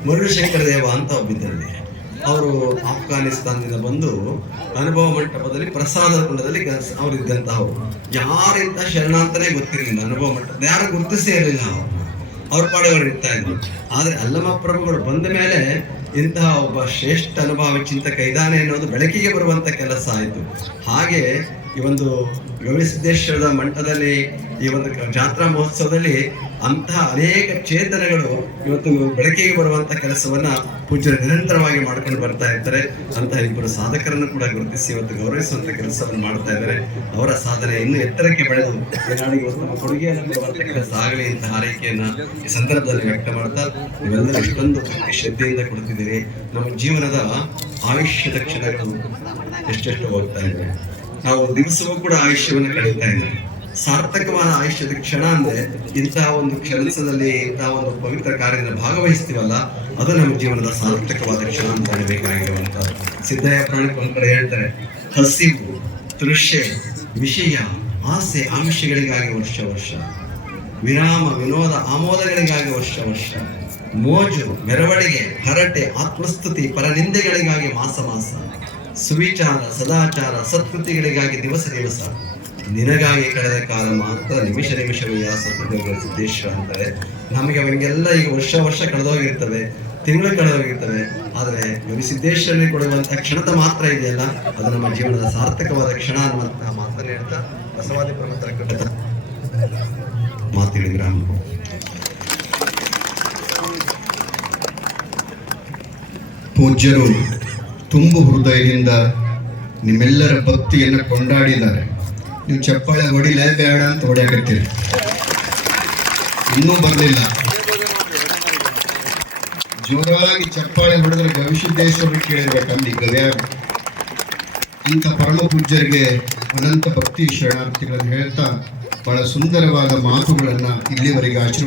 ಮರುಶಂಕರ ದೇವ ಅಂತ ಒಬ್ಬಿದ್ದಲ್ಲಿ ಅವರು ಆಫ್ಘಾನಿಸ್ತಾನದಿಂದ ಬಂದು ಅನುಭವ ಮಂಟಪದಲ್ಲಿ ಪ್ರಸಾದ ಕುಂಡದಲ್ಲಿ ಅವರು ಇದ್ದಂತಹವು ಯಾರಿಂದ ಶರಣ ಅಂತಾನೆ ಗೊತ್ತಿರಲಿಲ್ಲ. ಅನುಭವ ಮಂಟಪ ಯಾರು ಗುರುತಿಸೇ ಇರಲಿಲ್ಲ ಅವ್ರನ್ನ ಅವ್ರ ಪಾಡೆಯವರು ಇರ್ತಾ ಇದ್ರು ಆದರೆ ಅಲ್ಲಮ ಪ್ರಭುಗಳು ಬಂದ ಮೇಲೆ ಇಂತಹ ಒಬ್ಬ ಶ್ರೇಷ್ಠ ಅನುಭವ ಚಿಂತಕ ಇದ್ದಾನೆ ಅನ್ನೋದು ಬೆಳಕಿಗೆ ಬರುವಂತ ಕೆಲಸ ಆಯಿತು. ಹಾಗೆ ಈ ಒಂದು ಗವಿಸಿದ್ದೇಶ್ವರದ ಮಂಟದಲ್ಲಿ ಈ ಒಂದು ಜಾತ್ರಾ ಮಹೋತ್ಸವದಲ್ಲಿ ಅಂತಹ ಅನೇಕ ಚೇತನಗಳು ಇವತ್ತು ಬೆಳಕಿಗೆ ಬರುವಂತ ಕೆಲಸವನ್ನ ಪೂಜ್ಯರು ನಿರಂತರವಾಗಿ ಮಾಡ್ಕೊಂಡು ಬರ್ತಾ ಇದ್ದಾರೆ. ಅಂತಹ ಇಬ್ಬರು ಸಾಧಕರನ್ನು ಕೂಡ ಗುರುತಿಸಿ ಇವತ್ತು ಗೌರವಿಸುವಂತ ಕೆಲಸವನ್ನು ಮಾಡ್ತಾ ಇದ್ದಾರೆ. ಅವರ ಸಾಧನೆ ಇನ್ನೂ ಎತ್ತರಕ್ಕೆ ಬೆಳೆದು ಈ ನಾಡಿಗೆ ಉತ್ತಮ ಕೊಡುಗೆಯನ್ನು ಕೊಡುವಂತ ಕೆಲಸ ಆಗಲಿ ಅಂತ ಹಾರೈಕೆಯನ್ನ ಈ ಸಂದರ್ಭದಲ್ಲಿ ವ್ಯಕ್ತ ಮಾಡ್ತಾ ನೀವೆಲ್ಲರೂ ಇಷ್ಟೊಂದು ಭಕ್ತಿ ಶ್ರದ್ಧೆಯಿಂದ ಕೊಡುತ್ತಿದ್ದೀರಿ. ನಮ್ಮ ಜೀವನದ ಆಯುಷ್ಯದ ಕ್ಷಣಗಳು ಎಷ್ಟೆಷ್ಟು ಹೋಗ್ತಾ ಇದ್ದಾರೆ ನಾವು ದಿವಸವೂ ಕೂಡ ಆಯುಷ್ಯವನ್ನು ಕಳೀತಾ ಇದ್ದೇವೆ. ಸಾರ್ಥಕವಾದ ಆಯುಷ್ಯದ ಕ್ಷಣ ಅಂದ್ರೆ ಇಂತಹ ಒಂದು ಕ್ಷಣದಲ್ಲಿ ಇಂತಹ ಒಂದು ಪವಿತ್ರ ಕಾರ್ಯದಲ್ಲಿ ಭಾಗವಹಿಸ್ತೀವಲ್ಲ, ಅದು ನಮ್ಮ ಜೀವನದ ಸಾರ್ಥಕವಾದ ಕ್ಷಣ ಅಂತ ಹೇಳಬೇಕಾಗಿರುವಂತಹ ಸಿದ್ದಯ್ಯ ಪ್ರಾಣಿಕ್ ಒಂದ್ ಕಡೆ ಹೇಳ್ತಾರೆ, ಹಸಿವು ದೃಶ್ಯ ವಿಷಯ, ಆಸೆ, ಆಮಿಷಗಳಿಗಾಗಿ ವರ್ಷ ವರ್ಷ. ವಿರಾಮ, ವಿನೋದ, ಆಮೋದಗಳಿಗಾಗಿ ವರ್ಷ ವರ್ಷ. ಮೋಜು, ಮೆರವಣಿಗೆ, ಹರಟೆ ಆತ್ಮಸ್ತುತಿ ಪರನಿಂದೆಗಳಿಗಾಗಿ ಮಾಸ ಮಾಸ. ಸುವಿಚಾರ, ಸದಾಚಾರ, ಸತ್ಕೃತಿಗಳಿಗಾಗಿ ದಿವಸ ದಿವಸ. ನಿನಗಾಗಿ ಕಳೆದ ಕಾಲ ಮಾತ್ರ ನಿಮಿಷ ನಿಮಿಷವೇ ಯಾ ಸತ್ಕೃತಿಗಳ ಸಿದ್ದೇಶ್ವರ ಅಂತಾರೆ. ನಮಗೆ ಅವನಿಗೆಲ್ಲ ಈಗ ವರ್ಷ ವರ್ಷ ಕಳೆದೋಗಿರ್ತವೆ, ತಿಂಗಳು ಕಳೆದೋಗಿರ್ತವೆ. ಆದರೆ ಗವಿ ಸಿದ್ದೇಶ್ವರನಿಗೆ ಕೊಡುವಂತಹ ಕ್ಷಣದ ಮಾತ್ರ ಇದೆಯಲ್ಲ, ಅದು ನಮ್ಮ ಜೀವನದ ಸಾರ್ಥಕವಾದ ಕ್ಷಣ ಅನ್ನುವಂತಹ ಮಾತನ್ನು ಹೇಳ್ತಾ ಬಸವಾದಿ ಪ್ರಮುಖರ ಕಟ್ಟದ ಮಾತಿಳಿದ್ರ ಪೂಜ್ಯರು ತುಂಬು ಹೃದಯದಿಂದ ನಿಮ್ಮೆಲ್ಲರ ಭಕ್ತಿಯನ್ನು ಕೊಂಡಾಡಿದ್ದಾರೆ. ನೀವು ಚಪ್ಪಾಳೆ ಹೊಡಿಲೇ ಬೇಡ ಅಂತ ಹೊಡ್ಯಾಕತ್ತೀರಿ ಇನ್ನೂ ಬರಲಿಲ್ಲ. ಜೋರಾಗಿ ಚಪ್ಪಾಳೆ ಹೊಡೆದ್ರೆ ಗವಿಸಿದ್ದೇಶ್ವರ ಕೇಳಿರ್ಬೇಕು ಅಲ್ಲಿ ಗವ್ಯಾಗ ಇಂಥ ಪರಮ ಪೂಜ್ಯರಿಗೆ ಅನಂತ ಭಕ್ತಿ ಶರಣಾರ್ಥಿಗಳನ್ನು ಹೇಳ್ತಾ ಬಹಳ ಸುಂದರವಾದ ಮಾತುಗಳನ್ನು ಇಲ್ಲಿವರೆಗೆ ಆಶೀರ್ವಾದ